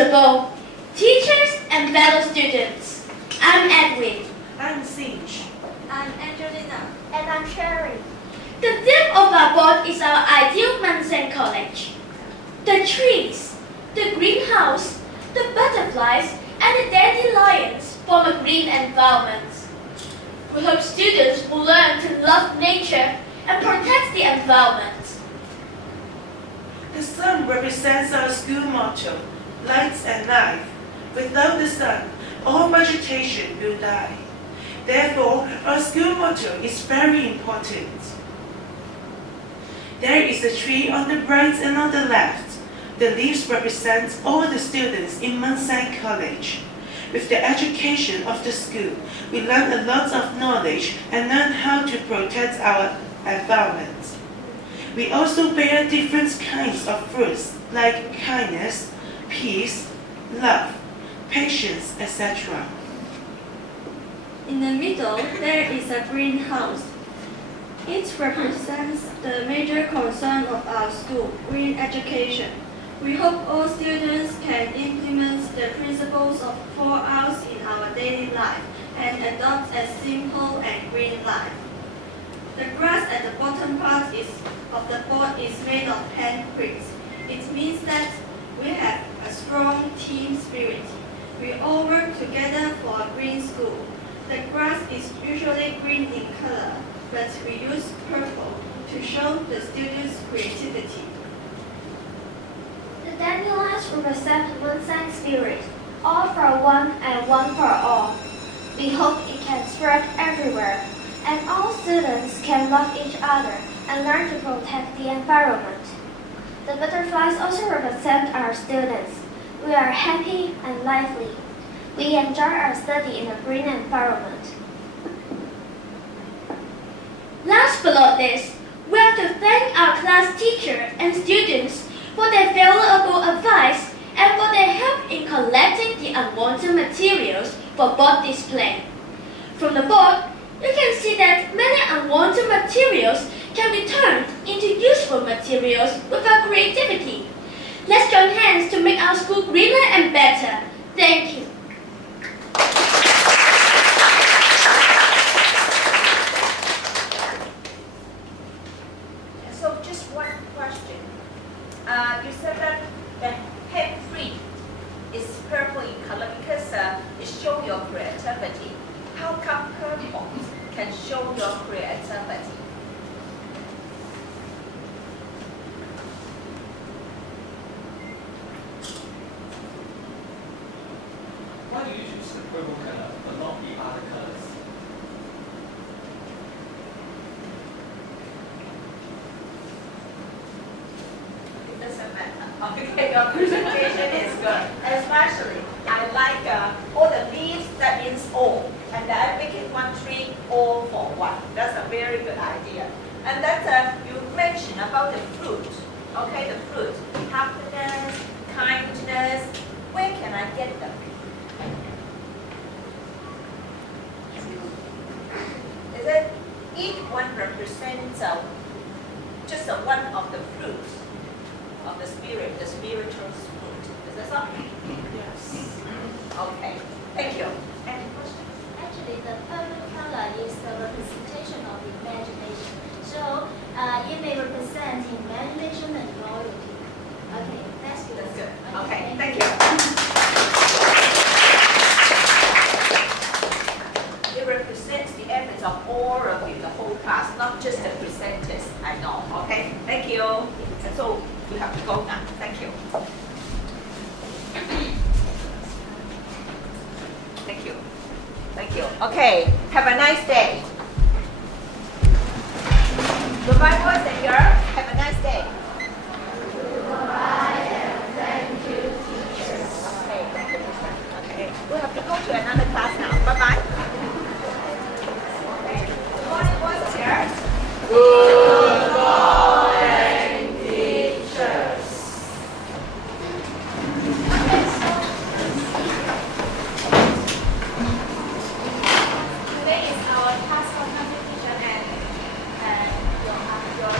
Principal, teachers and fellow students. I'm Edwin. I'm Singe. I'm Angelina. And I'm Sherry. The theme of our board is our ideal Munson College. The trees, the greenhouse, the butterflies, and the dandelions form a green environment. We hope students will learn to love nature and protect the environment. The sun represents our school motto, lights and life. Without the sun, all vegetation will die. Therefore, our school motto is very important. There is a tree on the right and on the left. The leaves represent all the students in Munson College. With the education of the school, we learn a lot of knowledge and learn how to protect our environment. We also bear different kinds of fruits like kindness, peace, love, patience, etc. In the middle, there is a greenhouse. It represents the major concern of our school, green education. We hope all students can implement the principles of 4 R's in our daily life and adopt a simple and green life. The grass at the bottom part of the board is made of handprints. It means that we have a strong team spirit. We all work together for a green school. The grass is usually green in color, but we use purple to show the students' creativity. The dandelions represent Munson spirit, all for one and one for all. We hope it can spread everywhere, and all students can love each other and learn to protect the environment. The butterflies also represent our students. We are happy and lively. We enjoy our study in a green environment. Last but not least, we have to thank our class teacher and students for their valuable advice and for their help in collecting the unwanted materials for board display. From the board, you can see that many unwanted materials can be turned into useful materials with our creativity. Let's join hands to make our school greener and better. Thank you. So just one question. You said that the head tree is purple in color because it shows your creativity. How come purple can show your creativity? Why do you choose the purple color but not the other colors? It doesn't matter. Okay, your presentation is good. Especially, I like all the leaves, that means all. And then make it one tree, all for one. That's a very good idea. And that you mentioned about the fruit. Okay, the fruit. Happiness, kindness. Where can I get them? Is it each one represents just one of the fruits of the spirit, the spiritual fruit? Is that so? Yes. Okay. Thank you. Any questions? Actually, the purple color is the representation of imagination. So it may represent imagination and loyalty. Okay, that's good. That's good. Okay, thank you. It represents the efforts of all of you, the whole class, not just the presenters. I know. Okay, thank you. And so we have to go now. Thank you. Thank you. Thank you. Okay, have a nice day. Goodbye, boys and girls. Have a nice day. Goodbye and thank you, teachers. Okay, thank you, Lisa. Okay, we have to go to another class now. Bye-bye. Okay. Good morning, boys and girls. Good morning, teachers. Today is our task competition and your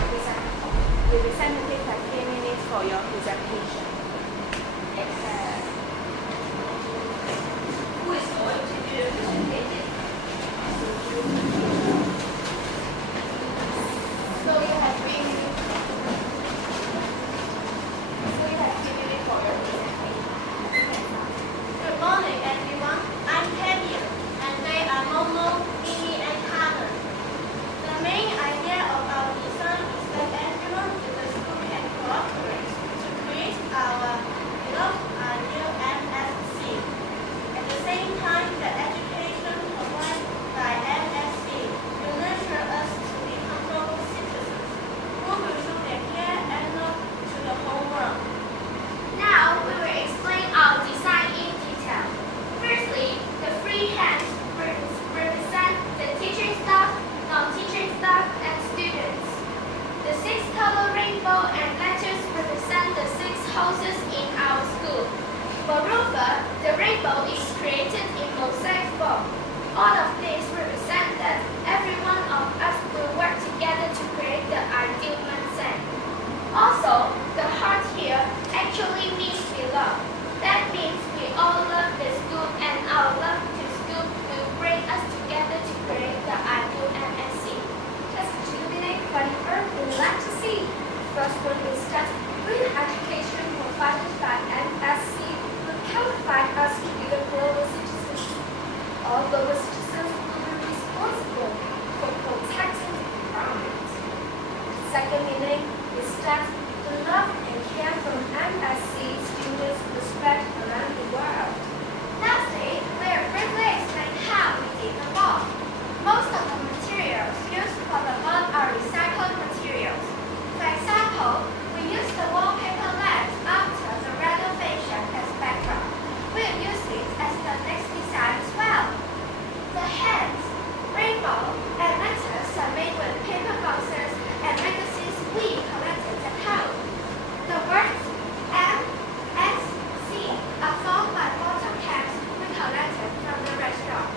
representative has 3 minutes for your presentation. second meaning is that the love and care from MSc students will spread around the world. Lastly, we will briefly explain how we did the bond. Most of the materials used for the bond are recycled materials. For example, we use the wallpaper lamps after the renovation as background. We will use it as the next design as well. The hands, rainbow, and letters are made with paper boxes and magazines we collected at home. The words M, S, C are formed by bottle caps we collected from the restaurant.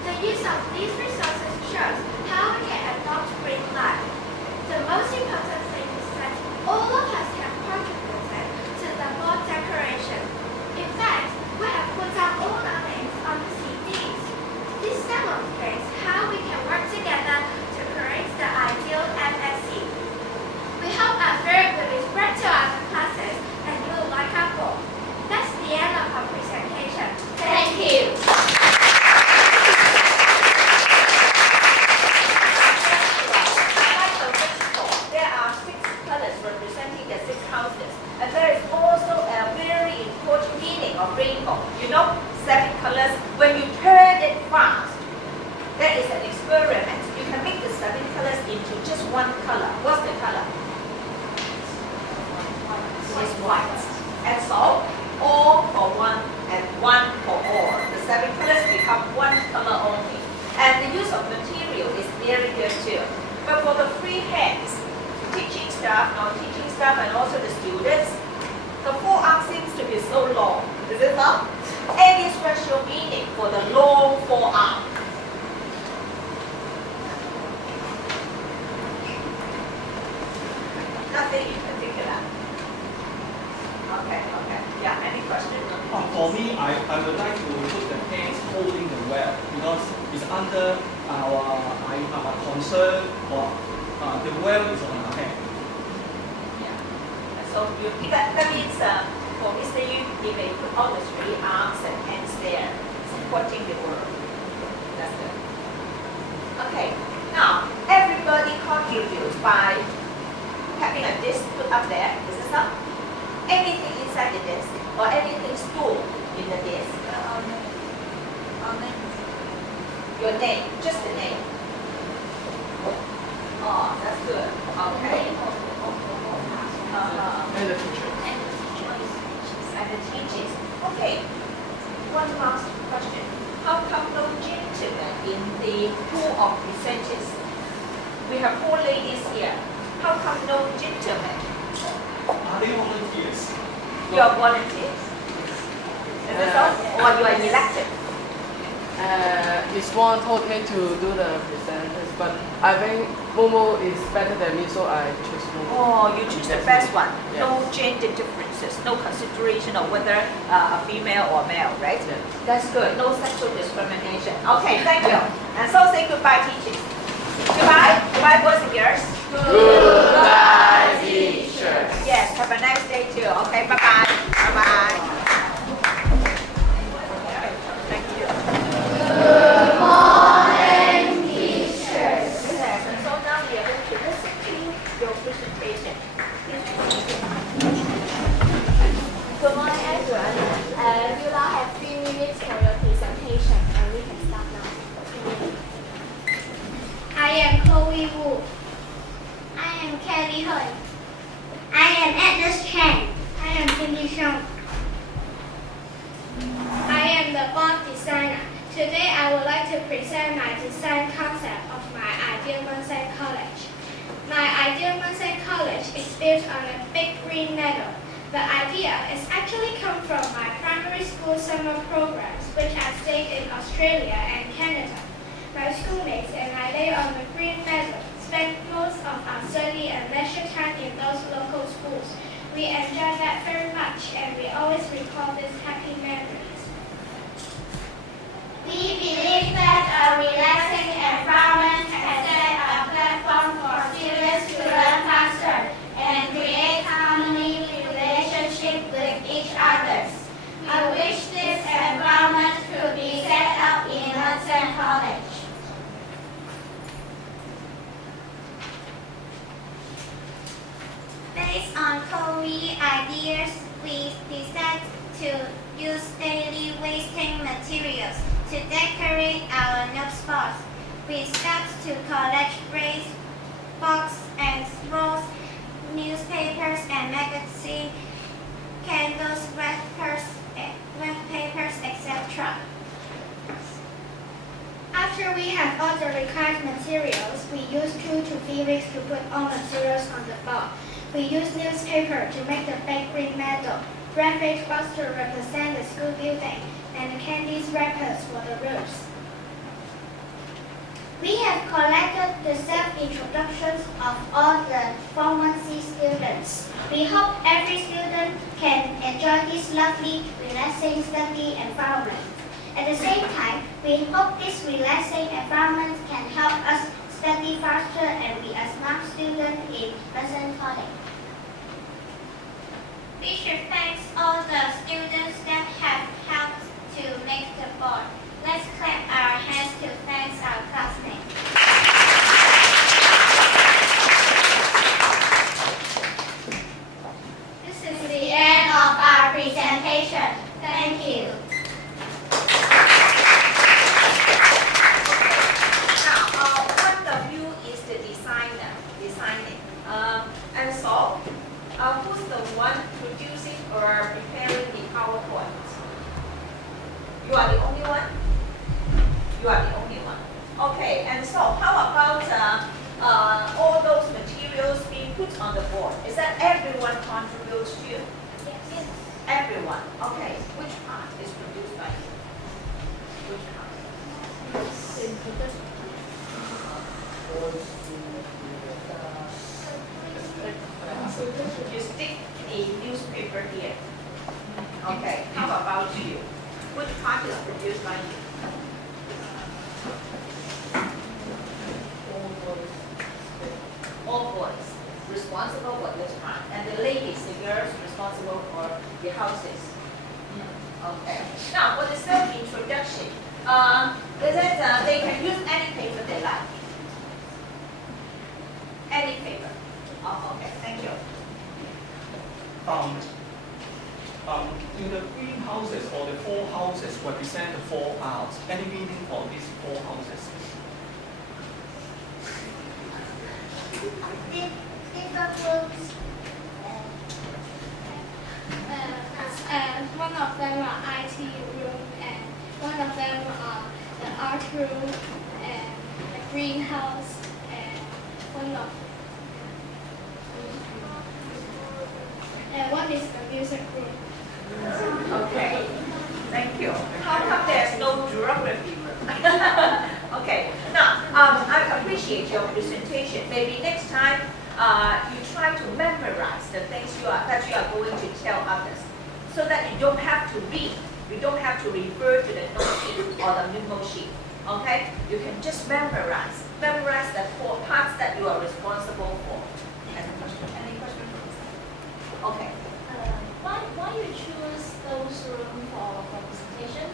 The use of these resources shows how we can adopt green life. The most important thing is that all of us have contributed to the board decoration. In fact, we have put out all our names on the CDs. This demonstrates how we can work together to create the ideal MSc. We hope our spirit will be spread to other classes and you will like our book. That's the end of our presentation. Thank you. There are 6 colors representing the 6 houses. And there is also a very important meaning of rainbow. You know, 7 colors. When you turn it fast, there is an experiment. You can make the 7 colors into just one color. What's the color? It's white. And so, all for one and one for all. The 7 colors become one color only. And the use of material is very good too. But for the free hands, teaching staff, non-teaching staff, and also the students, the forearm seems to be so long. Is it not? Any special meaning for the long forearm? Nothing in particular. Okay. Yeah, any questions? For me, I would like to put the hands holding the well because it's under our concern or the well is on our hand. Yeah. So that means for Mr. Yu, he may put all the 3 arms and hands there, supporting the world. That's good. Okay. Now everybody contributes by having a disc put up there. Is it so? Anything inside the disc or anything stored in the disc? Your name, just the name. Oh, that's good. Okay. And the teacher. And the teachers. Okay. One last question. How come no gentlemen in the pool of presenters? We have 4 ladies here. How come no gentlemen? Are they volunteers? You are volunteers. Is it so? Or you are elected? F.1 told me to do the presenters, but I think Momo is better than me, so I choose Momo. Oh, you choose the best one. Yes. No gender differences, no consideration of whether a female or male, right? Yes. That's good. No sexual discrimination. Okay, thank you. And so say goodbye, teachers. Goodbye. Goodbye, boys and girls. Goodbye, teachers. Yes, have a nice day too. Okay, bye-bye. Bye-bye. Thank you. Good morning, teachers. Yes, and so now we are going to listen to your presentation. Good morning, everyone. You now have 3 minutes for your presentation, and we can start now. I am Chloe Wu. I am Kelly Hui. I am Agnes Chang. I am Cindy Shong. I am the board designer. Today I would like to present my design concept of my ideal Monsei College. My ideal Monsei College is built on a big green meadow. The idea is actually come from my primary school summer programs, which I stayed in Australia and Canada. My schoolmates and I lay on the green meadow, spent most of our study and leisure time in those local schools. We enjoy that very much, and we always recall these happy memories. We believe that a relaxing environment can set a platform for students to learn faster and create harmony relationship with each other. I wish this environment could be set up in Hudson College. we ideas, we decided to use daily wasting materials to decorate our notebooks. We start to collect raised box and rolls, newspapers and magazine, candles, wet papers, etc. After we have all the required materials, we use 2 to 3 weeks to put all materials on the board. We use newspaper to make the big green medal, graphic box to represent the school building, and candies wrappers for the roofs. We have collected the self-introductions of all the Form 1C students. We hope every student can enjoy this lovely, relaxing study environment. At the same time, we hope this relaxing environment can help us study faster and be a smart student in Bulletin College. We should thank all the students that have helped to make the board. Let's clap our hands to thank our classmates. This is the end of our presentation. Thank you. Now, one of you is the designing. And so, who's the one producing or preparing the PowerPoint? You are the only one? You are the only one. Okay, and so how about all those materials being put on the board? Is that everyone contributes to? Yes. Everyone. Okay. Which part is produced by you? Which part? You stick a newspaper here. Okay. How about you? Which part is produced by you? All boys responsible for this part, and the ladies, the girls, responsible for the houses. Okay. Now for the self-introduction, is that they can use any paper they like. Any paper. Oh, okay. Thank you. Do the greenhouses or the 4 houses represent the 4 hours? Any meaning for these 4 houses? Different rooms. One of them are IT room, and one of them are the art room, and the greenhouse, and one is the music room. Okay. Thank you. How come there's no geography room? Okay. Now, I appreciate your presentation. Maybe next time you try to memorize the things that you are going to tell others, so that you don't have to read, you don't have to refer to the note sheet or the memo sheet. Okay? You can just memorize the 4 parts that you are responsible for. Any question? Any question? Okay. Why you choose those rooms for presentation?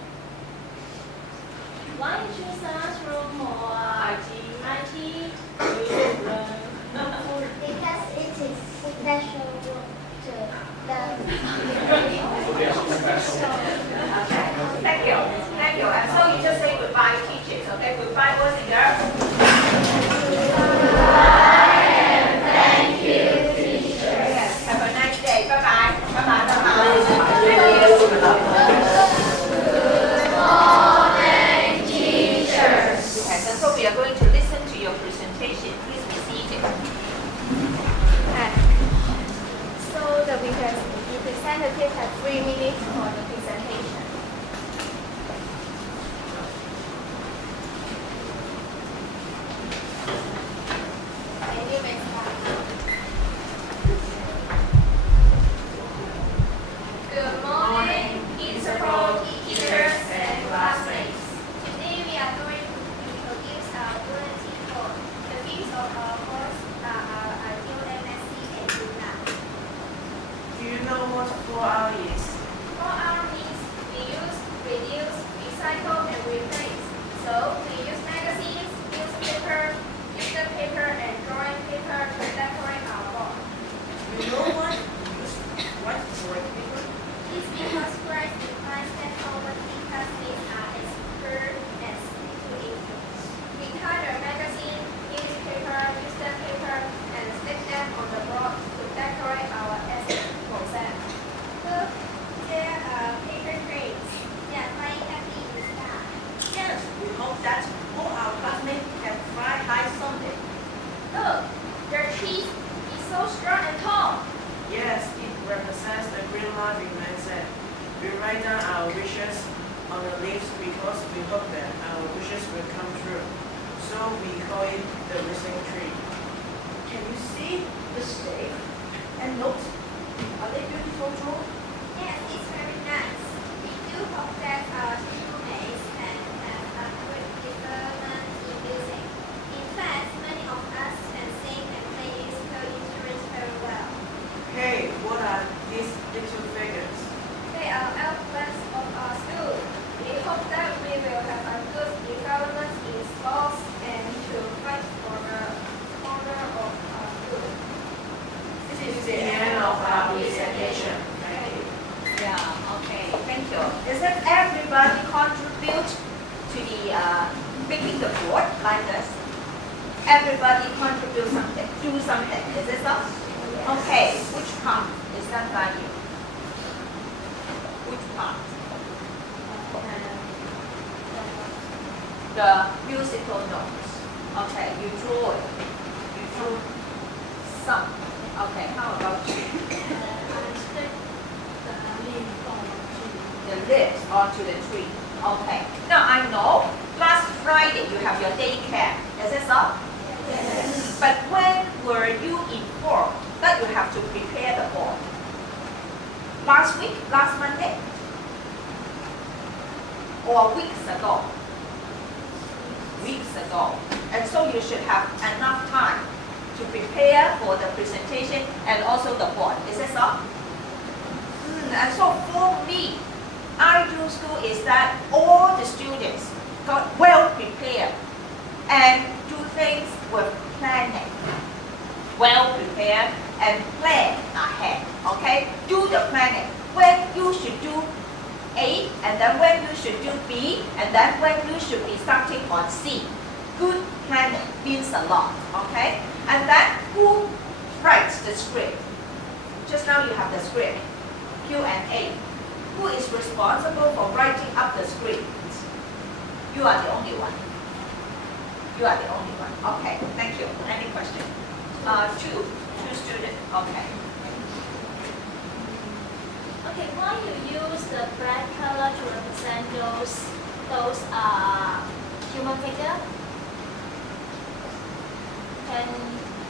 Why you choose art room or IT music room? Because it is special to them. Okay. Thank you. Thank you. And so you just say goodbye, teachers. Okay. Goodbye, boys and girls. Thank you, teachers. Yes. Have a nice day. Bye bye. Bye bye. Bye bye. Good morning, teachers. Yes. And so we are going to listen to your presentation. Please be seated. So the representative has 3 minutes for the presentation. And you may start now. Good morning, principal, teachers, and classmates. Today we are going to introduce our bulletin board. The themes of our course are our ideal MSc and UNA. Do you know what 4R is? 4R means reuse, reduce, recycle, and replace. So we use magazines, newspaper, printer paper, and drawing paper to decorate our board. You know what use so we call it the missing tree. Can you see the shape and notes? Are they beautiful too? Yes, it's very nice. We do hope that students and have a great development in music. In fact, many of us can sing and play musical instruments very well. Hey, what are these little figures? They are outlets of our school. We hope that we will have a good development in sports and to fight for the honor of our school. This is the end of our presentation. Thank you. Yeah, okay, thank you. Is that everybody contribute to the making the board like this? Everybody contribute something, do something, is it so? Okay, which part is done by you? Which part? The musical notes. Okay, you draw it. You drew some. Okay, how about you? The leaves onto the tree. Okay. Now I know last Friday you have your daycare. Is it so? Yes. But when were you informed that you have to prepare the board? Last week? Last Monday? Or weeks ago? Weeks ago. And so you should have enough time to prepare for the presentation and also the board. Is it so? And so for me, ideal school is that all the students got well prepared and do things with planning. Well prepared and plan ahead. Okay? Do the planning. When you should do A, and then when you should do B, and then when you should be starting on C. Good planning means a lot. Okay? And then who writes the script? Just now you have the script. Q&A. Who is responsible for writing up the script? You are the only one. You are the only one. Okay, thank you. Any question? Two students. Okay. Okay, why you use the black color to represent those human figure? Can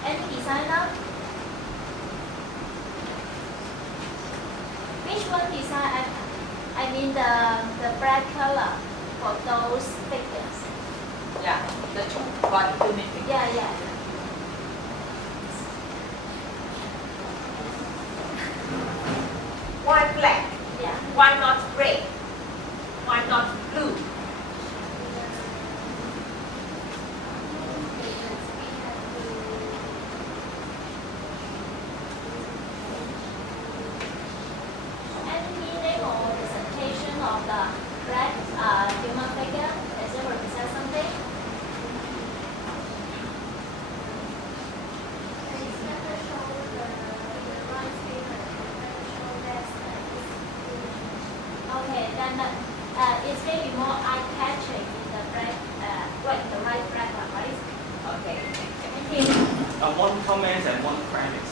any designer? Which one design? I mean the black color for those figures. Yeah, the two body human figure. Yeah. Why black? Yeah. Why not gray? Why not blue? Any meaning or presentation of the black human figure? Does it represent something? Okay, then it's maybe more eye-catching in the black, the right black one, right? Okay. Thank you. One comment and one credit.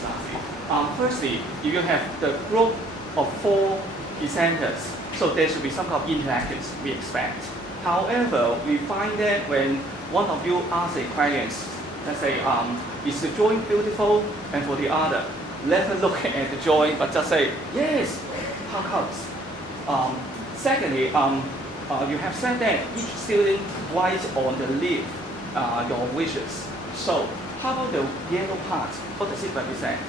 Firstly, if you have the group of 4 presenters, so there should be some kind of interactions we expect. However, we find that when one of you asks a question, let's say, is the drawing beautiful? And for the other, never look at the drawing, but just say, yes, how comes? Secondly, you have said that each student writes on the leaf your wishes. So, how about the yellow part? What does it represent?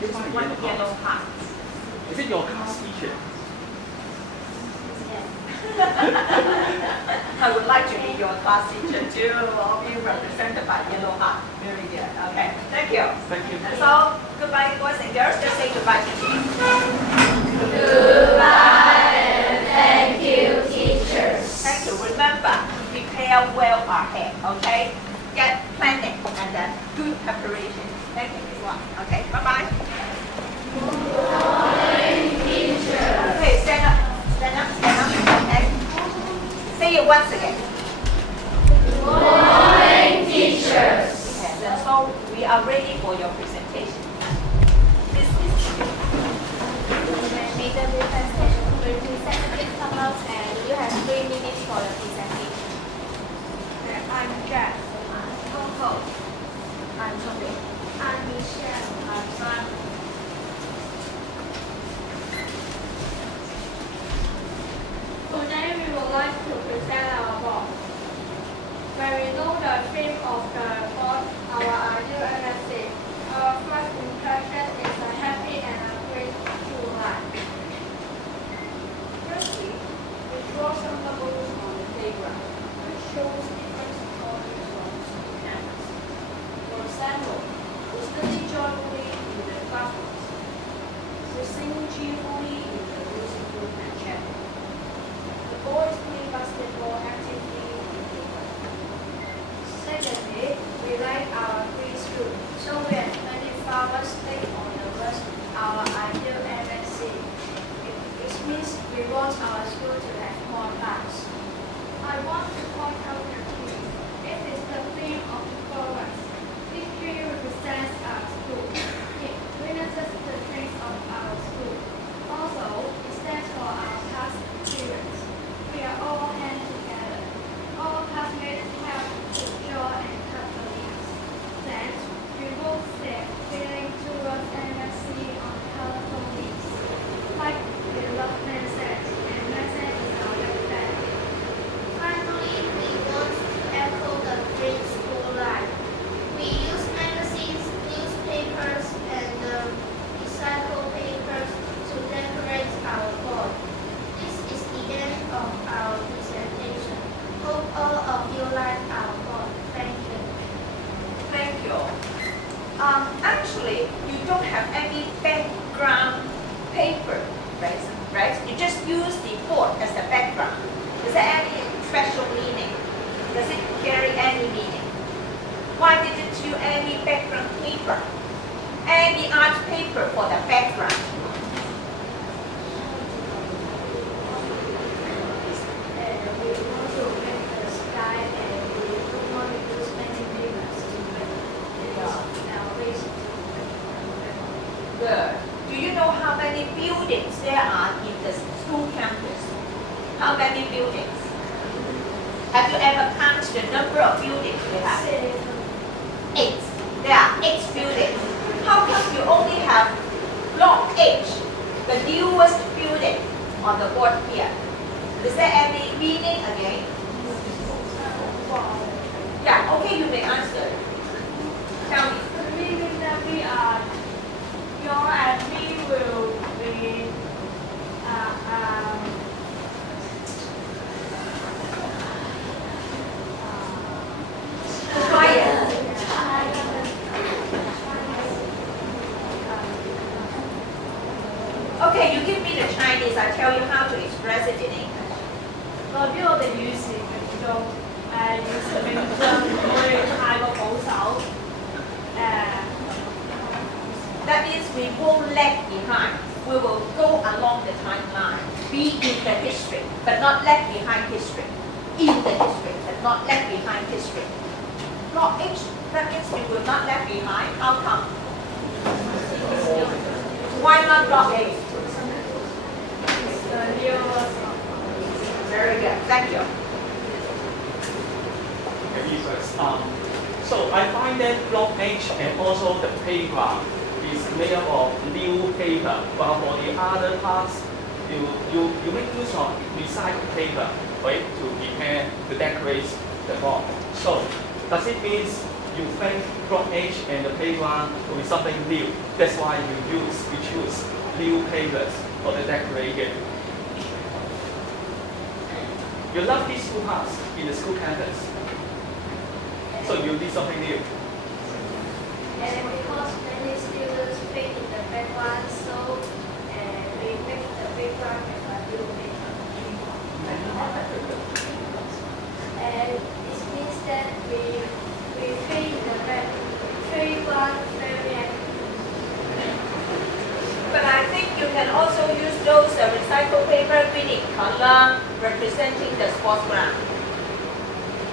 Define the One yellow part. Is it your class teacher? I would like to be your class teacher too. All of you represented by yellow heart. Very good. Okay. Thank you. Thank you. And so, goodbye, boys and girls. Just say goodbye to me. Goodbye and thank you, teachers. Thank you. Remember, prepare well ahead. Okay. Get planning and then good preparation. Thank you, everyone. Okay. Bye bye. Okay. Stand up. Stand up. Stand up. Okay. Say it once again. Morning, teachers. Okay. And so we are ready for your presentation. Please. Make the presentation. Representative come out and you have 3 minutes for the presentation. I'm Jack. I'm Coco. I'm Toby. I'm Michelle. I'm Sam. Today we would like to present our book. When we know the theme of the book, our ideal MSc, our first impression is a happy and a grateful life. Firstly, we draw some bubbles on the playground, which shows different colors of school campus. For example, we study joyfully in the classrooms. We sing cheerfully in the music room and chapel. The boys play basketball actively in the playground. Secondly, we like our green school, so we have many flowers stick on the roof, our ideal MSc. It means we want our school to have more plants. I want to point out the tree. It is the theme of the forest. This tree represents our school. It witnesses the dreams of our school. Also, it stands for our past experience. We are all hand together. All classmates help to draw and cut the leaves. Then, we both step feeling towards MSc on colorful leaves. Like the love message, and message is our backpack. Finally, we want to echo the green school life. We use magazines, newspapers, and recycled papers to decorate our board. This is the end of our presentation. Hope all of you like our board. Thank you. Thank you. Actually, you don't have any background paper, right? You just use the board as the background. Is there any special meaning? Does it carry any meaning? Why didn't you any background paper? Any art paper for the background? We want to make the sky and we don't want to use many papers to make our ways to Good. Do you know how many buildings there are in the school campus? How many buildings? Have you ever counted the number of buildings we have? 8. There are 8 buildings. How come you only have block H, the newest building, on the board here? Is there any meaning again? Yeah, okay, you may answer. Tell me. The meaning that we are young and we will be Quiet. Okay, you give me the Chinese, I tell you how to express it in English. 代表我哋與時並進，與時並進唔會太過保守，That means we won't lag behind. We will go along the timeline. Be in the history, but not lag behind history. In the history, but not lag behind history. Block H, that means we will not lag behind. How come? Why not block H? Very good. Thank you. Maybe first. So I find that block H and also the playground is made up of new paper, but for the other parts, you make use of recycled paper, right, to prepare to decorate the board. So does it mean you think block H and the playground will be something new? That's why you choose new papers for the decoration. You love these two parts in the school campus. So you did something new. And because many students paint in the background, so we make the background with a new paper. And it means that we paint the background very actively. But I think you can also use those recycled paper green in color representing the sports ground.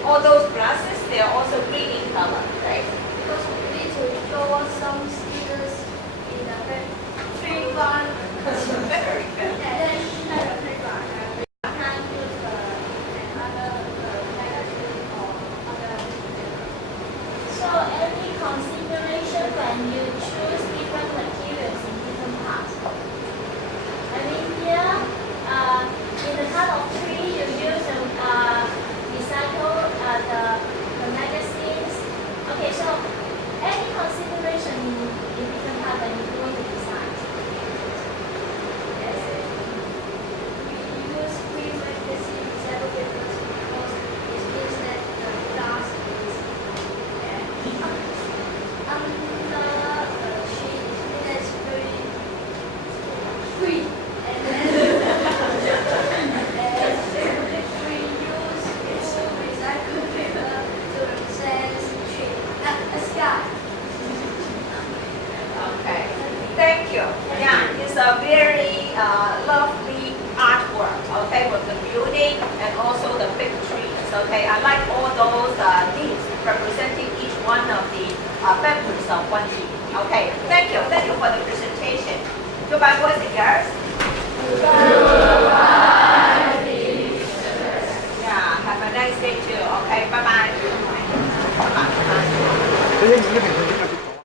All those grasses, they are also green in color, right? Because we need to draw some students in the playground. Very good. And then inside the playground, we can use another magazine or other So any consideration when you choose different materials in different parts? I mean here, in the part of tree, you use recycle the magazines. Okay, so any consideration in different part when you do the design? Yes. We use green magazine recycle papers because it means that the glass is under the sheet. It means that it's very free. And then we use full recycled paper to represent tree, a sky. Okay, thank you. Yeah, it's a very lovely artwork, okay, with the building and also the big trees, okay. I like all those leaves representing each one of the members of one team. Okay, thank you for the presentation. Goodbye, boys and girls. Yeah, have a nice day too. Okay, bye-bye. Bye-bye.